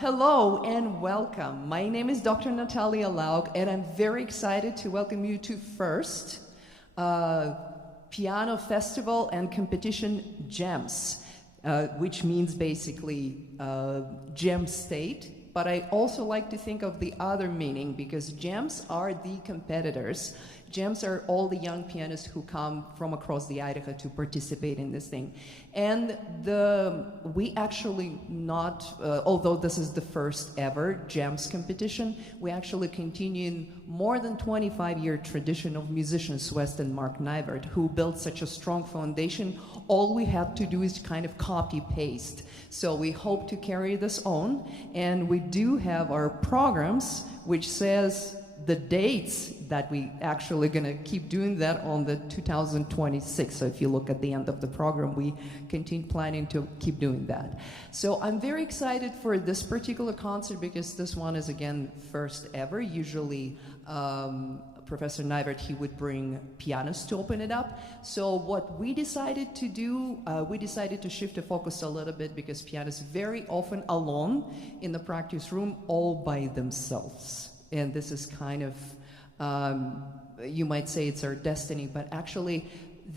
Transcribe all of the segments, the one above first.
Hello and welcome. My name is Dr. Natalia Lauk, and I'm very excited to welcome you to first Piano Festival and Competition Gems, which means basically gem state. But I also like to think of the other meaning, because gems are the competitors. Gems are all the young pianists who come from across the Idaho to participate in this thing. And we actually not, although this is the first ever Gems competition, we actually continue in more than 25-year tradition of musicians, West and Mark Knievel, who built such a strong foundation. All we had to do is kind of copy-paste. So we hope to carry this on, and we do have our programs, which says the dates that we actually going to keep doing that on the 2026. So if you look at the end of the program, we continue planning to keep doing that. So I'm very excited for this particular concert, because this one is, again, first ever. Usually Professor Nivert, he would bring pianists to open it up. So what we decided to do, we decided to shift the focus a little bit, because pianists very often alone in the practice room, all by themselves. And this is kind of, you might say it's our destiny, but actually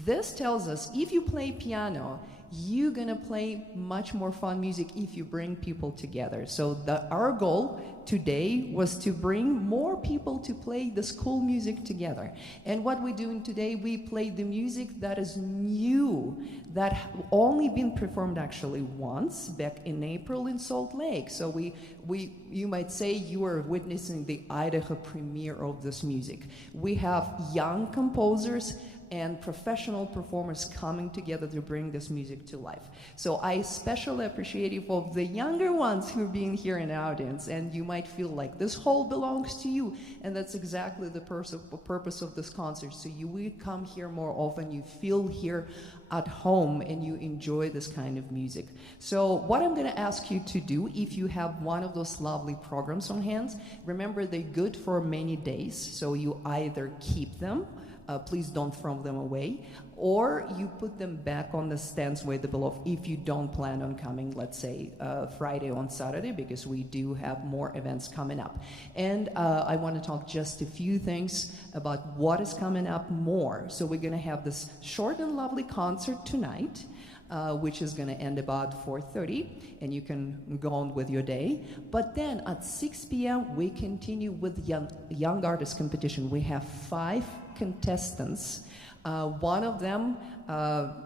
this tells us if you play piano, you're gonna play much more fun music if you bring people together. So our goal today was to bring more people to play this cool music together. And what we're doing today, we played the music that is new, that only been performed actually once back in April in Salt Lake. So you might say you are witnessing the Idaho premiere of this music. We have young composers and professional performers coming together to bring this music to life. So I especially appreciate of the younger ones who are being here in the audience, and you might feel like this hall belongs to you, and that's exactly the purpose of this concert. So you will come here more often, you feel here at home, and you enjoy this kind of music. So what I'm gonna ask you to do, if you have one of those lovely programs on hand, remember they're good for many days, so you either keep them, please don't throw them away, or you put them back on the stands way below if you don't plan on coming, let's say, Friday on Saturday, because we do have more events coming up. And I want to talk just a few things about what is coming up more. So we're going to have this short and lovely concert tonight, which is going to end about 4:30, and you can go on with your day. But then at 6 p.m. we continue with young artist competition. We have 5 contestants. One of them,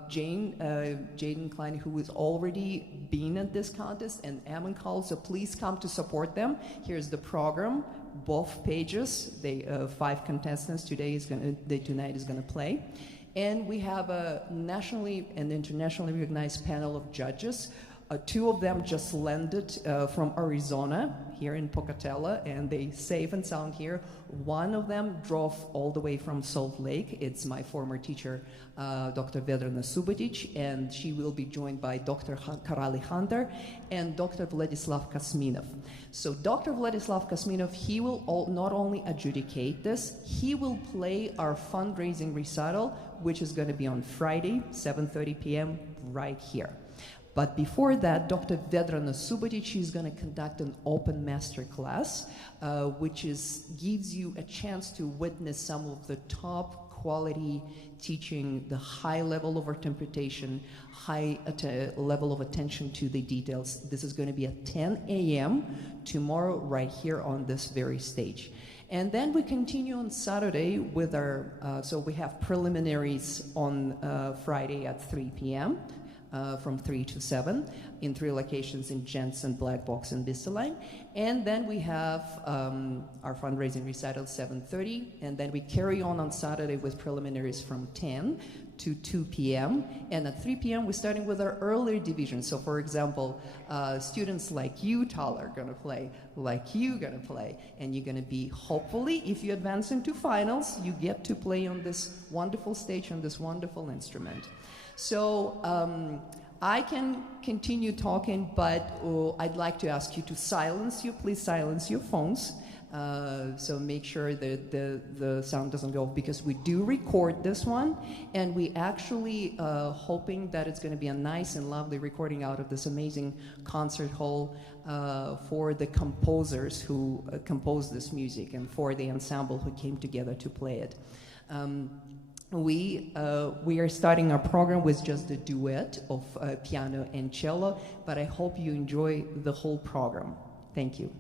Jaden Klein, who has already been at this contest, and Ammon Call, so please come to support them. Here's the program, both pages. 5 contestants tonight is gonna play. And we have a nationally and internationally recognized panel of judges. 2 of them just landed from Arizona here in Pocatello, and they safe and sound here. One of them drove all the way from Salt Lake. It's my former teacher, Dr. Vedrana Subotic, and she will be joined by Dr. Karali Hunter and Dr. Vladislav Kasminov. So Dr. Vladislav Kasminov, he will not only adjudicate this, he will play our fundraising recital, which is going to be on Friday, 7:30 p.m. right here. But before that, Dr. Vedrana Subotic is going to conduct an open master class, which gives you a chance to witness some of the top quality teaching, the high level of interpretation, high level of attention to the details. This is going to be at 10 a.m. tomorrow right here on this very stage. And then we continue on Saturday with our, so we have preliminaries on Friday at 3 p.m. From 3 to 7 in 3 locations in Jensen, Black Box, and Bisteline. And then we have our fundraising recital 7:30, and then we carry on Saturday with preliminaries from 10 to 2 p.m. And at 3 p.m. we're starting with our earlier division. So for example, students like you, Tal, are gonna play, like you gonna play, and you're gonna be, hopefully, if you advance into finals, you get to play on this wonderful stage on this wonderful instrument. So I can continue talking, but I'd like to ask you to please silence your phones. So make sure that the sound doesn't go off, because we do record this one, and we actually hoping that it's going to be a nice and lovely recording out of this amazing concert hall for the composers who composed this music and for the ensemble who came together to play it. We are starting our program with just a duet of piano and cello, but I hope you enjoy the whole program. Thank you.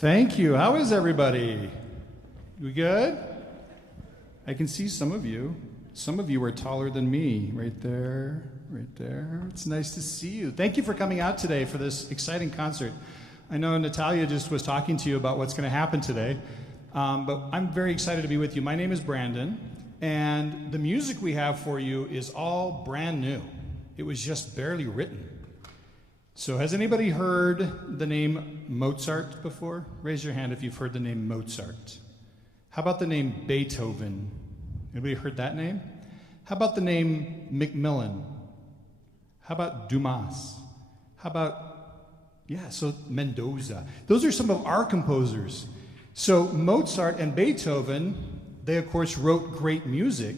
Thank you. How is everybody? We good? I can see some of you. Some of you are taller than me. Right there, right there. It's nice to see you. Thank you for coming out today for this exciting concert. I know Natalia just was talking to you about what's going to happen today, but I'm very excited to be with you. My name is Brandon, and the music we have for you is all brand new. It was just barely written. So has anybody heard the name Mozart before? Raise your hand if you've heard the name Mozart. How about the name Beethoven? Anybody heard that name? How about the name McMillan? How about Dumas? How about, so Mendoza. Those are some of our composers. So Mozart and Beethoven, they of course wrote great music,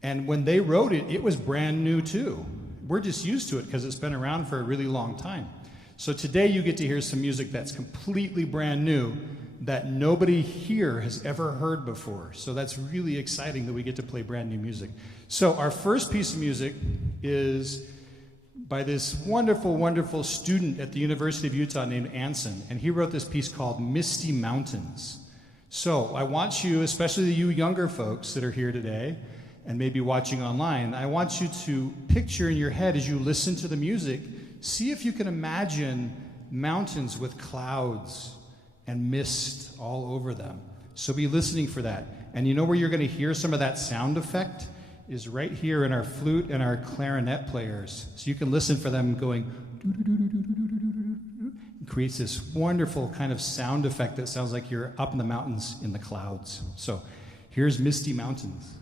and when they wrote it, it was brand new too. We're just used to it because it's been around for a really long time. So today you get to hear some music that's completely brand new that nobody here has ever heard before. So that's really exciting that we get to play brand new music. So our first piece of music is by this wonderful, wonderful student at the University of Utah named Anson, and he wrote this piece called Misty Mountains. So I want you, especially you younger folks that are here today, and maybe watching online, I want you to picture in your head as you listen to the music, see if you can imagine mountains with clouds and mist all over them. So be listening for that. And you know where you're going to hear some of that sound effect? Is right here in our flute and our clarinet players. So you can listen for them going, it creates this wonderful kind of sound effect that sounds like you're up in the mountains in the clouds. So here's Misty Mountains.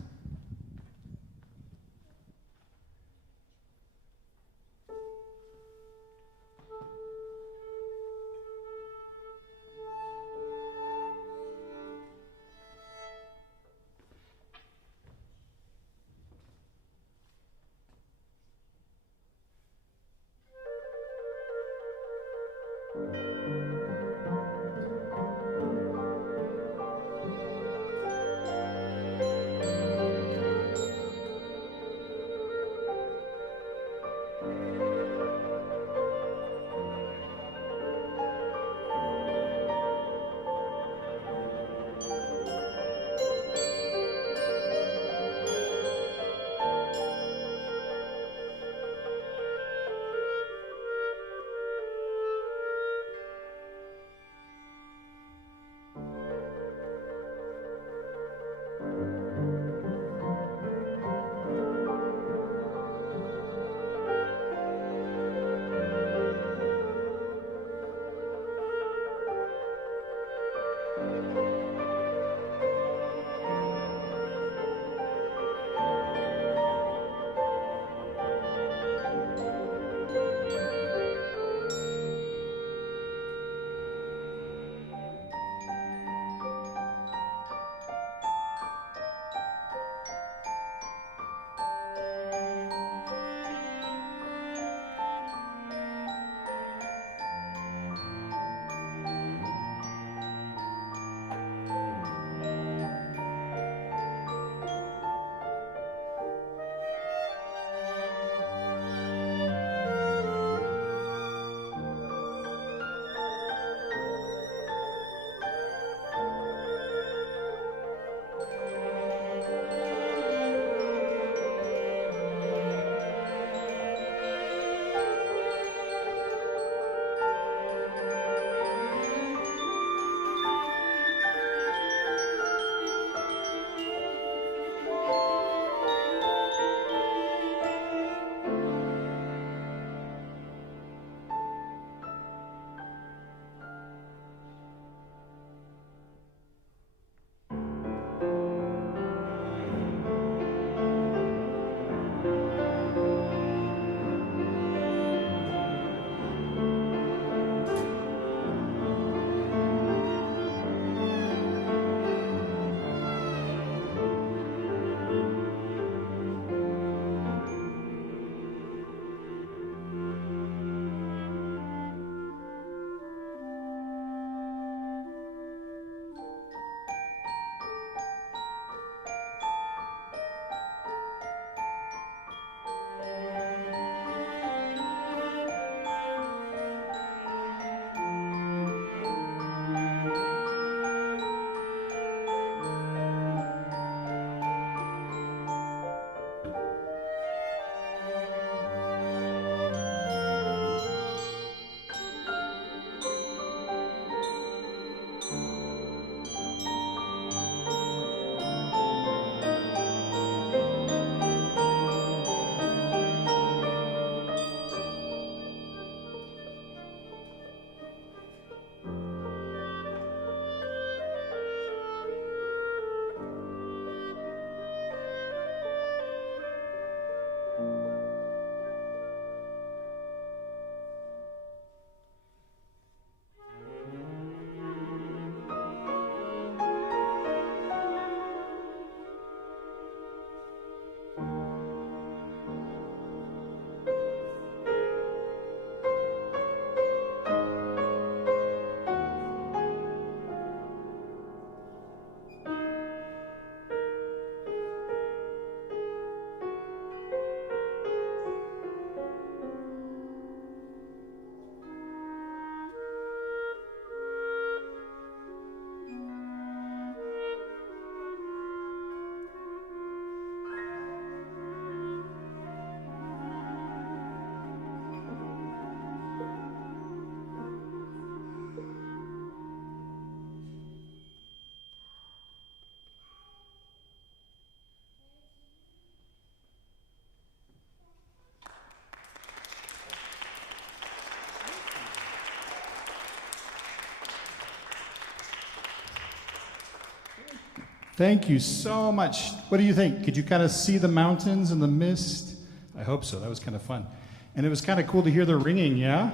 Thank you so much. What do you think? Could you kind of see the mountains and the mist? I hope so. That was kind of fun. And it was kind of cool to hear the ringing, yeah?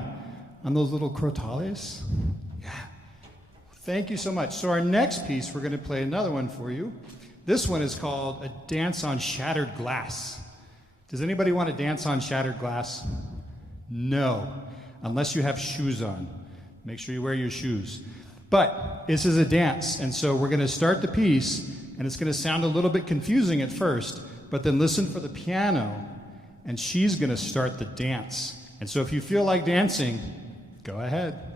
On those little crotales. Yeah. Thank you so much. So our next piece, we're going to play another one for you. This one is called A Dance on Shattered Glass. Does anybody want to dance on shattered glass? No, unless you have shoes on. Make sure you wear your shoes. But this is a dance, and so we're going to start the piece, and it's going to sound a little bit confusing at first, but then listen for the piano, and she's going to start the dance. And so if you feel like dancing, go ahead.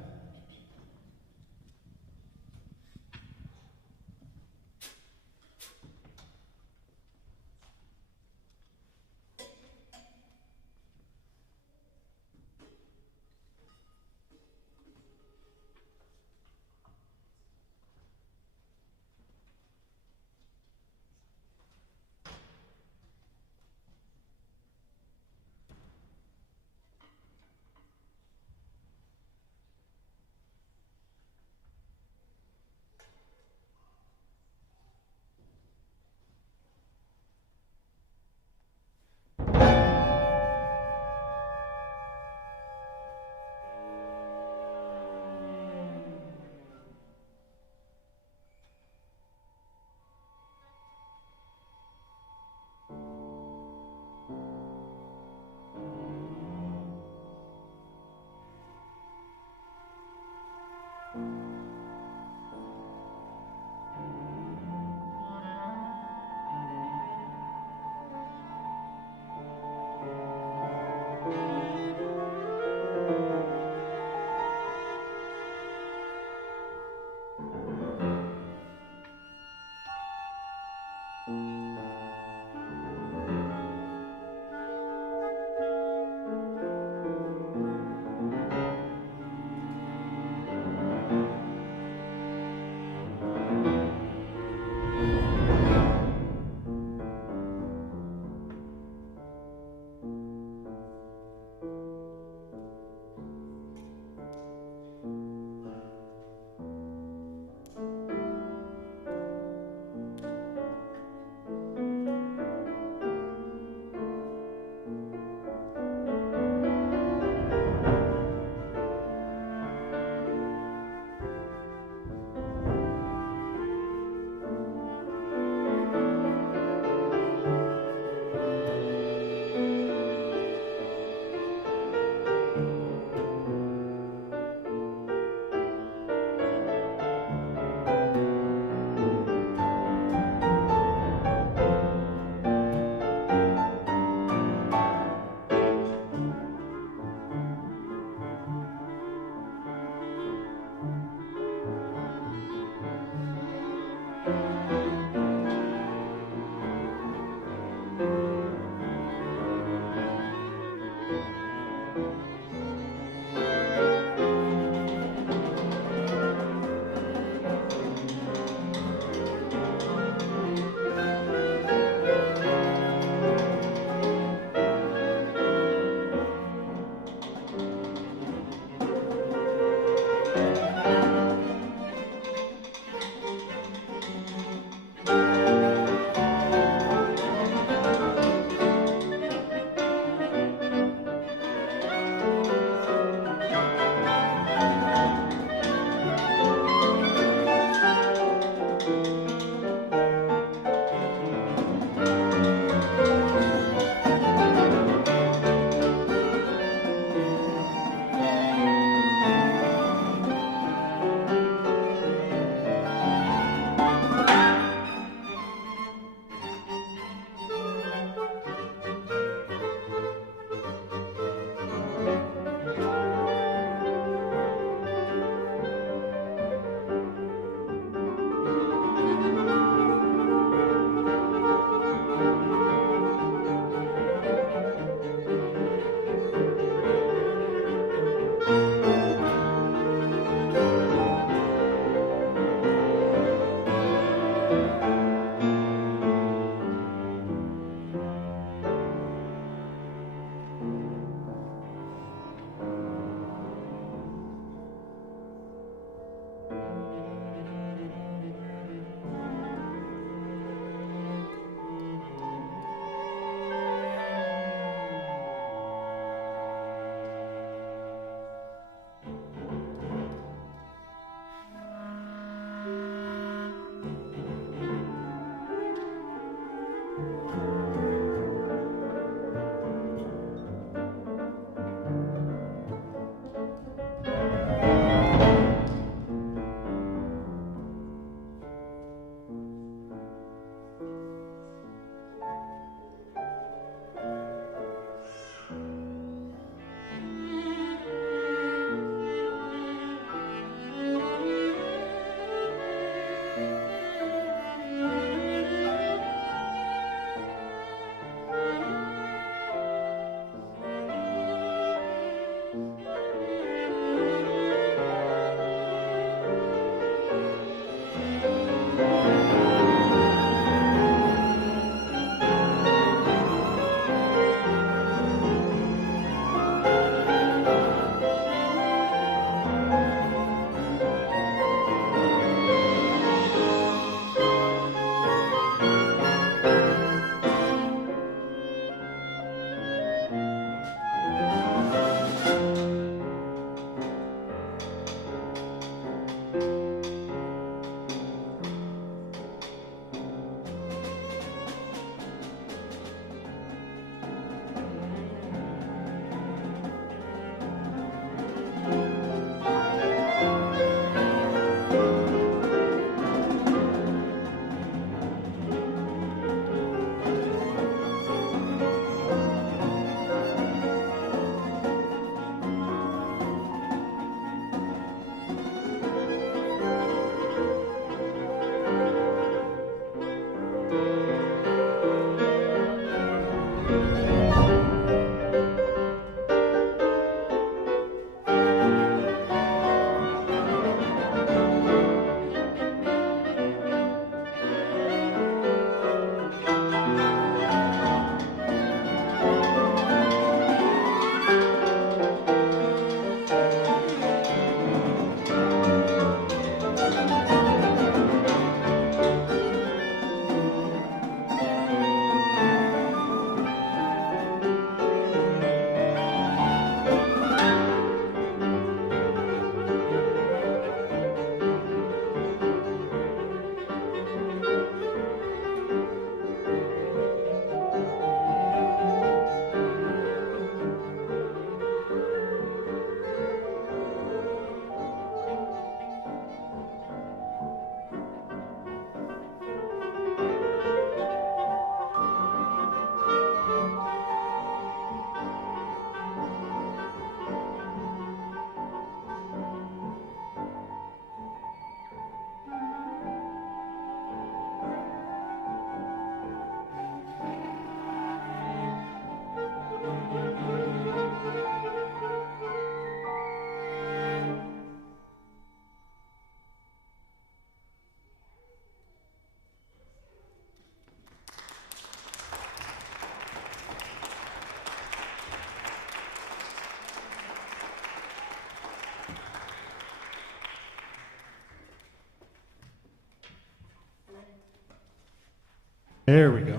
There we go.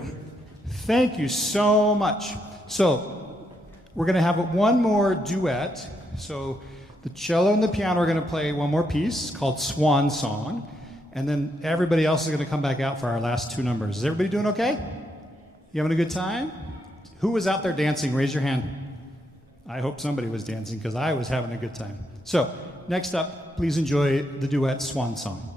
Thank you so much. So we're going to have one more duet. So the cello and the piano are going to play one more piece called Swan Song. And then everybody else is going to come back out for our last two numbers. Is everybody doing okay? You having a good time? Who was out there dancing? Raise your hand. I hope somebody was dancing because I was having a good time. So next up, please enjoy the duet Swan Song.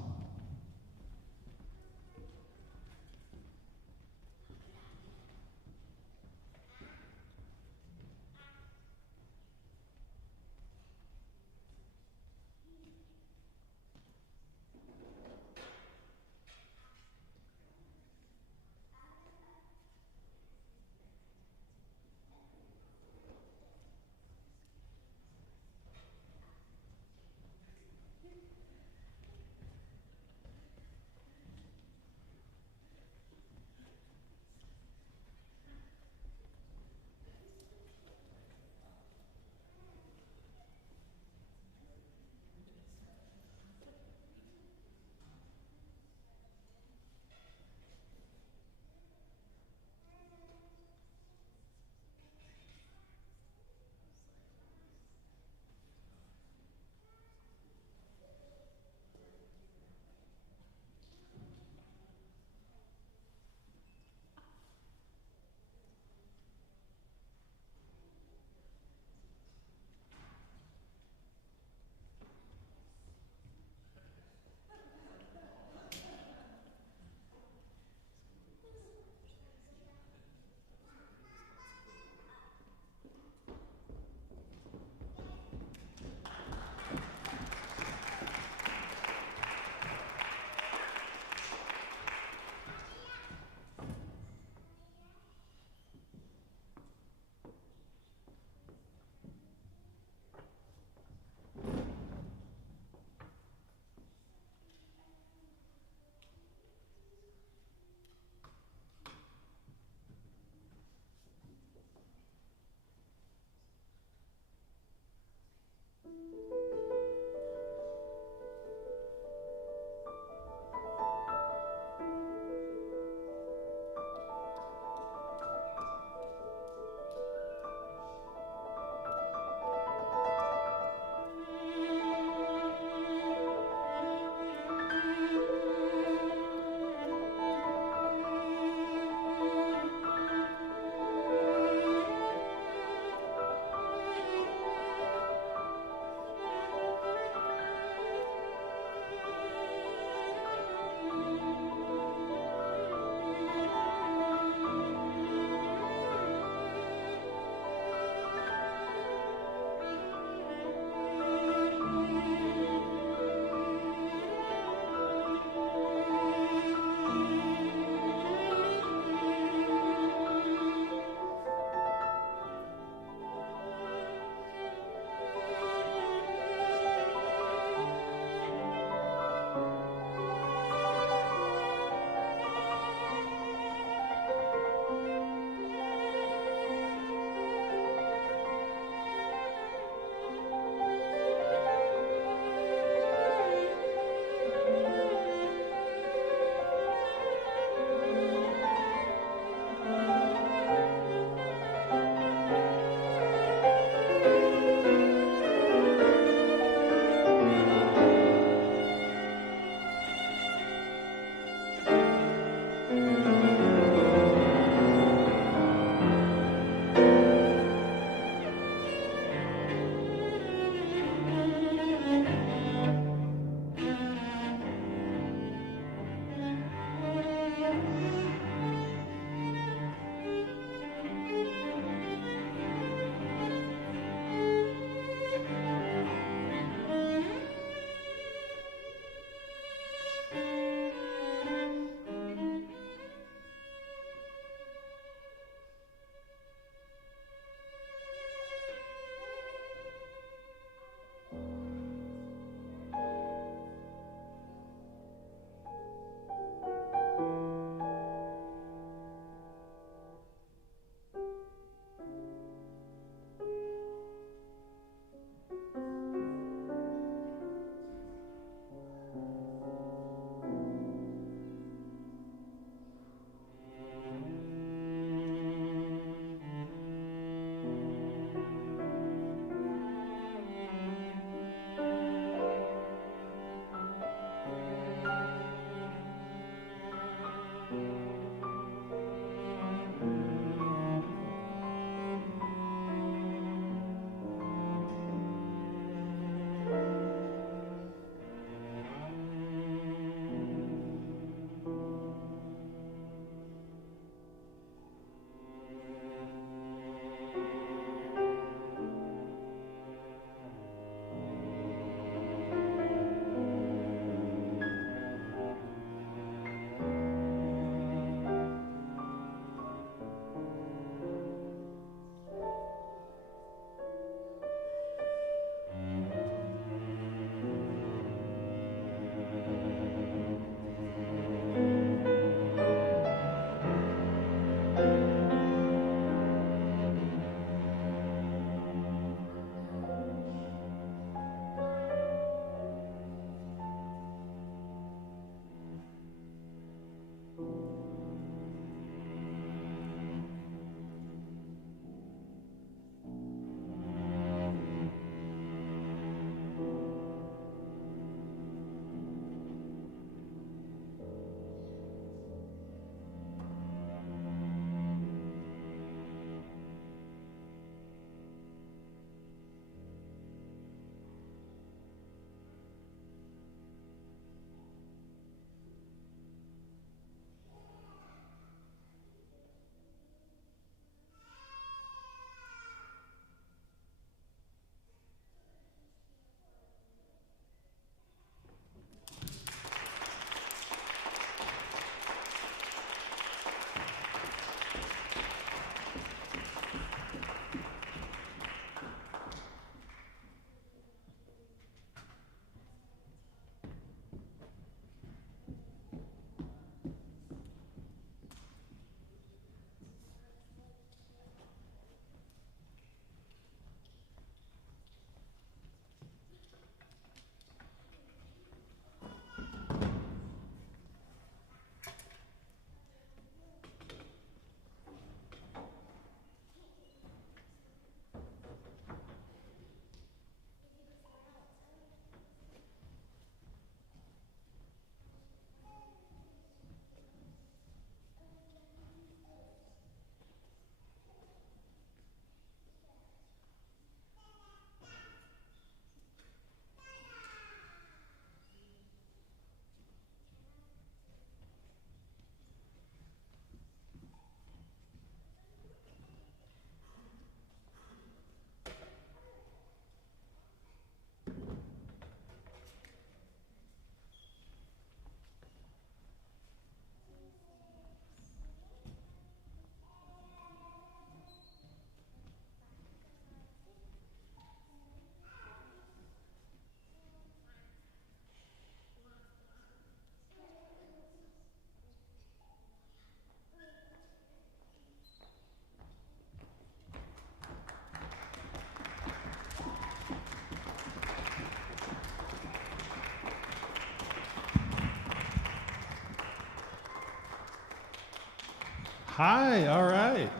Hi, all right.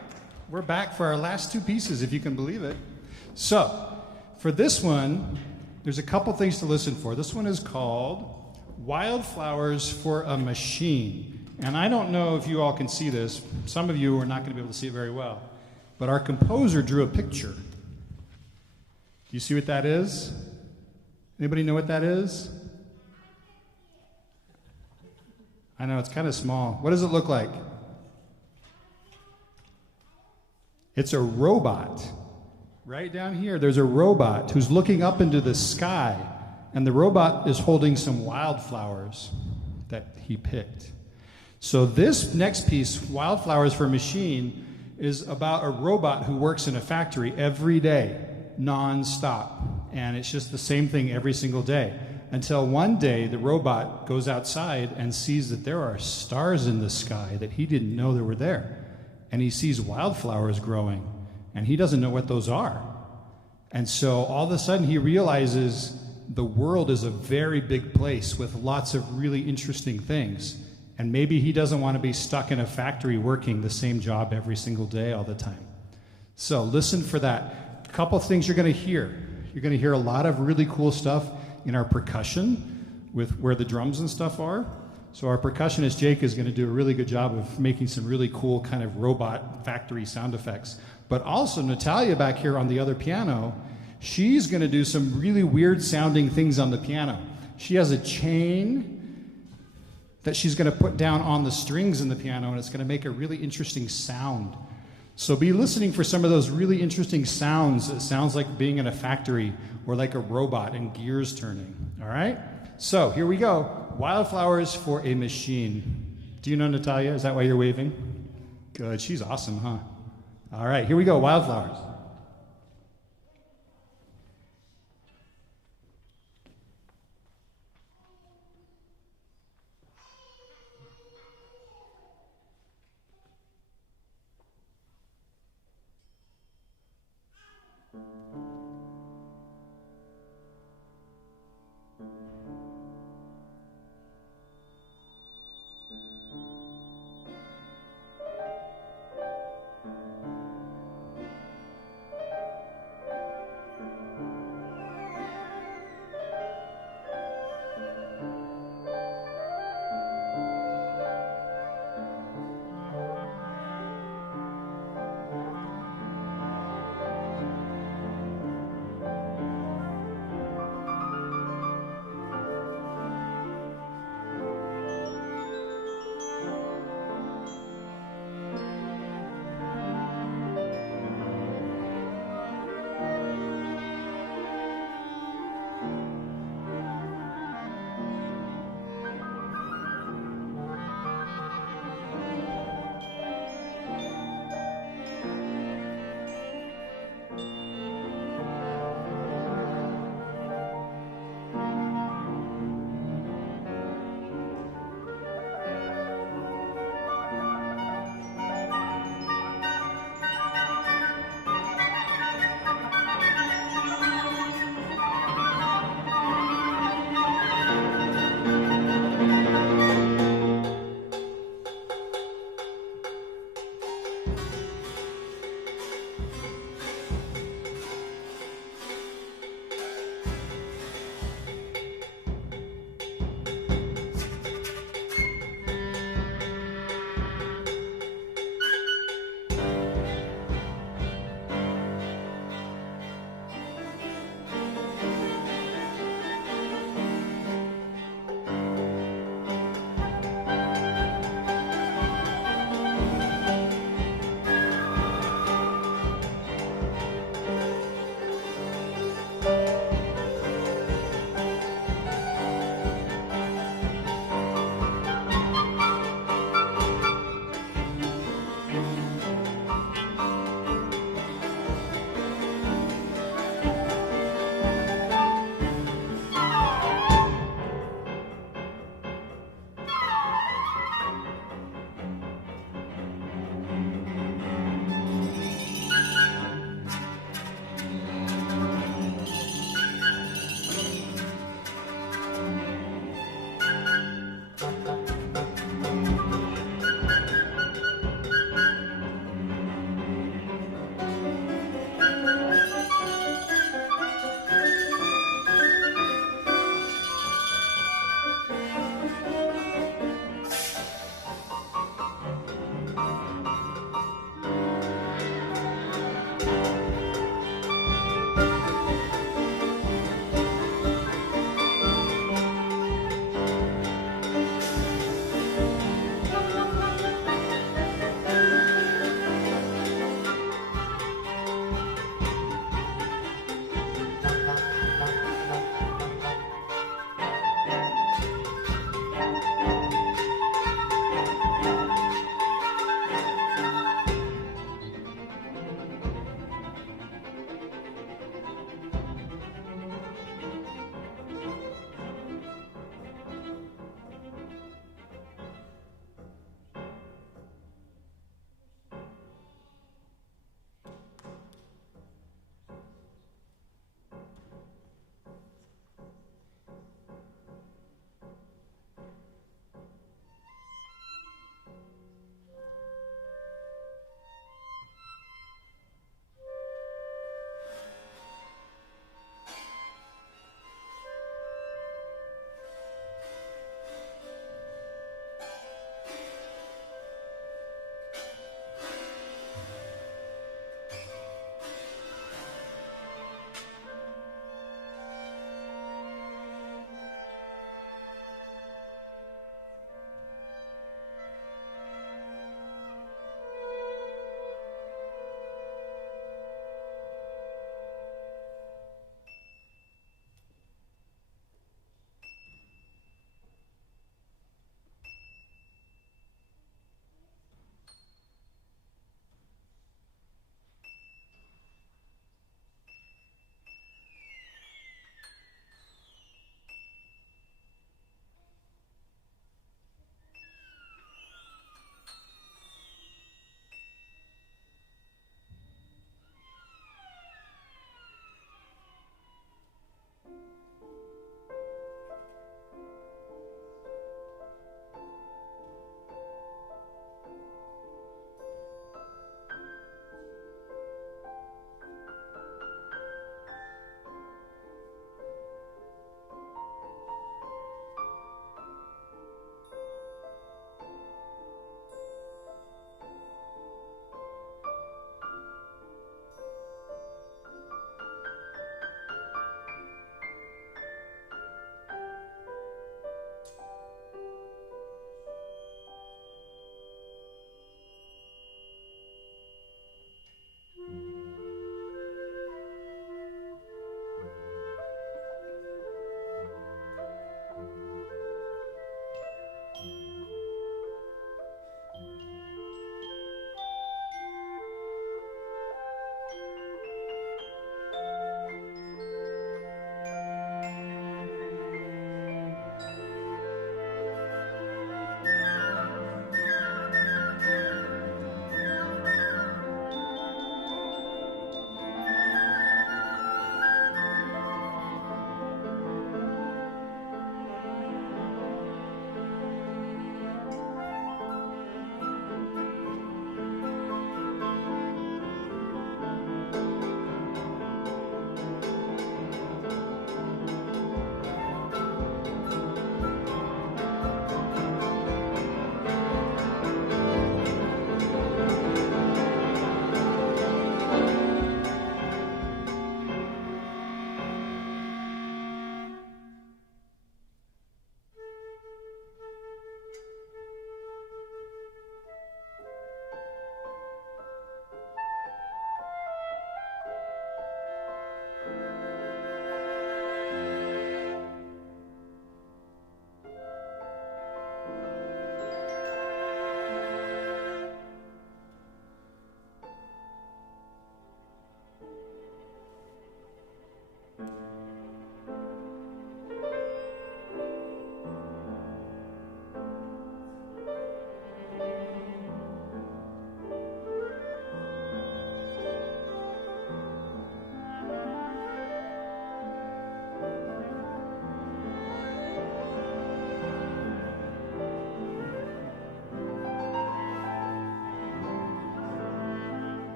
We're back for our last two pieces, if you can believe it. So, for this one, there's a couple things to listen for. This one is called Wildflowers for a Machine. And I don't know if you all can see this. Some of you are not going to be able to see it very well. But our composer drew a picture. Do you see what that is? Anybody know what that is? I know, it's kind of small. What does it look like? It's a robot. Right down here, there's a robot who's looking up into the sky, and the robot is holding some wildflowers that he picked. So this next piece, Wildflowers for a Machine, is about a robot who works in a factory every day, non-stop. And it's just the same thing every single day. Until one day, the robot goes outside and sees that there are stars in the sky that he didn't know there were there. And he sees wildflowers growing, and he doesn't know what those are. And so all of a sudden he realizes the world is a very big place with lots of really interesting things. And maybe he doesn't want to be stuck in a factory working the same job every single day all the time. So listen for that. A couple of things you're going to hear. You're going to hear a lot of really cool stuff in our percussion with where the drums and stuff are. So our percussionist Jake is going to do a really good job of making some really cool kind of robot factory sound effects. But also Natalia back here on the other piano, she's going to do some really weird sounding things on the piano. She has a chain that she's going to put down on the strings in the piano, and it's going to make a really interesting sound. So be listening for some of those really interesting sounds. It sounds like being in a factory or like a robot and gears turning. All right? So here we go. Wildflowers for a Machine. Do you know Natalia? Is that why you're waving? Good. She's awesome, huh? All right, here we go. Wildflowers.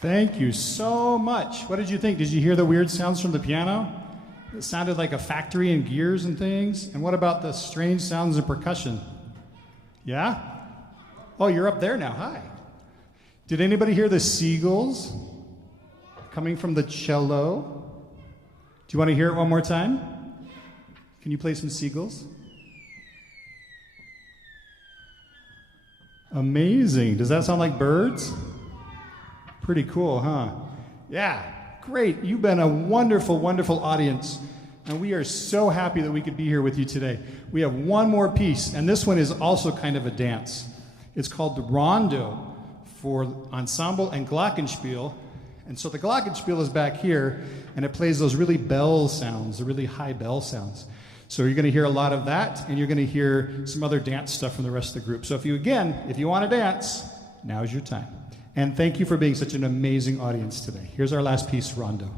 Thank you so much. What did you think? Did you hear the weird sounds from the piano? It sounded like a factory and gears and things. And what about the strange sounds of percussion? Yeah? Oh, you're up there now. Hi. Did anybody hear the seagulls coming from the cello? Do you want to hear it one more time? Can you play some seagulls? Amazing. Does that sound like birds? Pretty cool, huh? Yeah, great. You've been a wonderful, wonderful audience. And we are so happy that we could be here with you today. We have one more piece, and this one is also kind of a dance. It's called the Rondo for Ensemble and Glockenspiel. And so the Glockenspiel is back here, and it plays those really bell sounds, the really high bell sounds. So you're going to hear a lot of that, and you're going to hear some other dance stuff from the rest of the group. So if you want to dance, now's your time. And thank you for being such an amazing audience today. Here's our last piece, Rondo.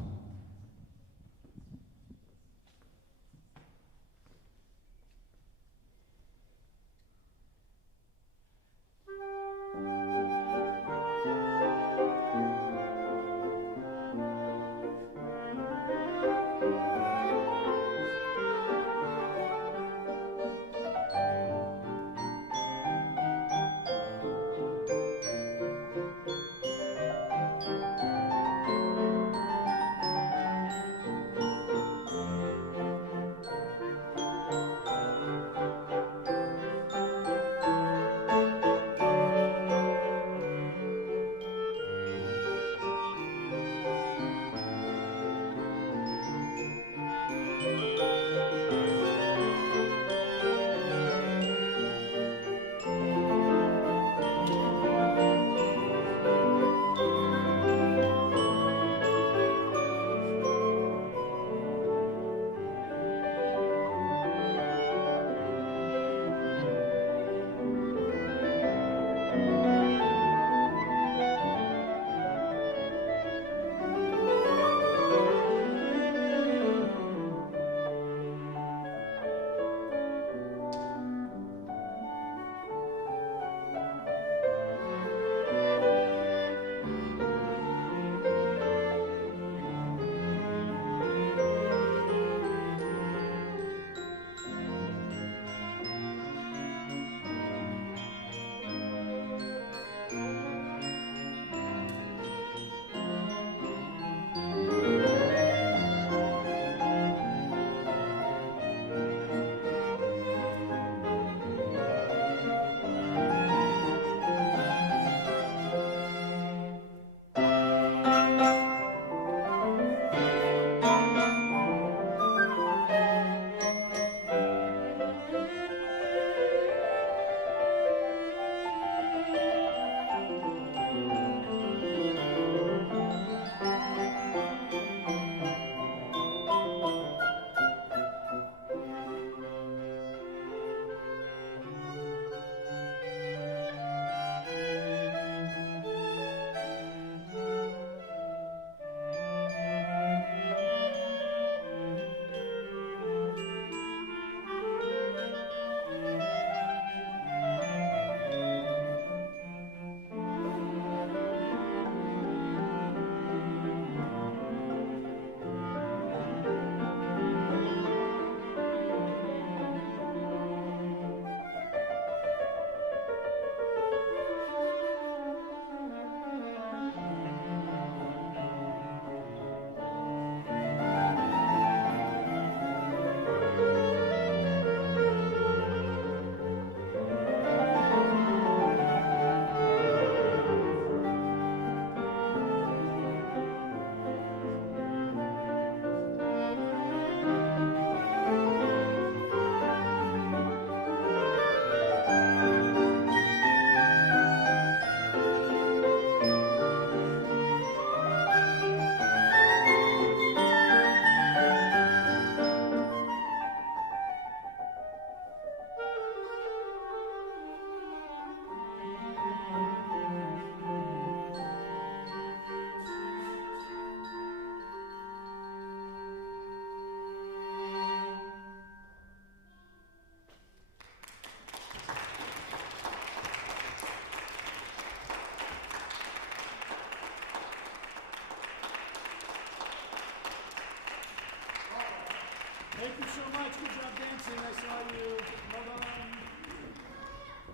Thank you so much. Good job dancing. I saw you. Well done.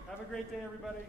Have a great day, everybody.